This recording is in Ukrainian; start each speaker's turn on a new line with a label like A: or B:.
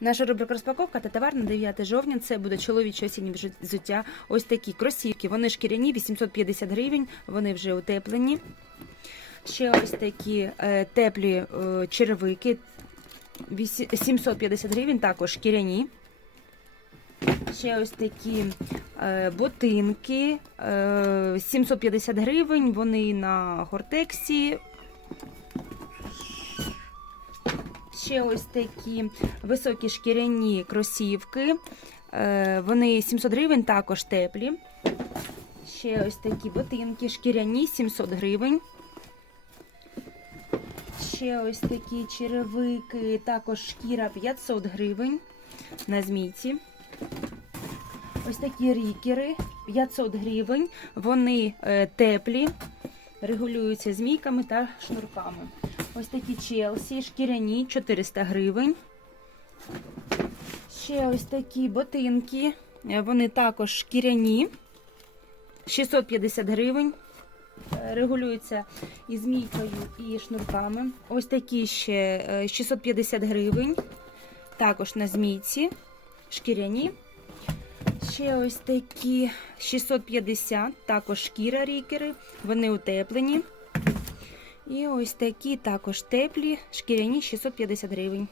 A: Наша рубрика розпаковка та товар на 9 жовтня. Це буде чоловіче осіннє взу- взуття. Ось такі кросівки. Вони шкіряні, 850 гривень, вони вже утеплені. Ще ось такі е, теплі е, черевики. 750 гривень, також шкіряні. Ще ось такі е, ботинки. Е, 750 гривень. Вони на гортексі. Ще ось такі високі шкіряні кросівки. Е, Вони 700 гривень, також теплі. Ще ось такі ботинки шкіряні 700 гривень. Ще ось такі черевики, також шкіра 500 гривень на змійці. Ось такі рікери 500 гривень. Вони е, теплі, регулюються змійками та шнурками. Ось такі Челсі, шкіряні 400 гривень. Ще ось такі ботинки. е, Вони також шкіряні 650 гривень. Е, Регулюються і змійкою, і шнурками. Ось такі ще е, 650 гривень. Також на змійці. Шкіряні. Ще ось такі 650, також шкіра рікери. Вони утеплені. І ось такі також теплі, шкіряні 650 гривень.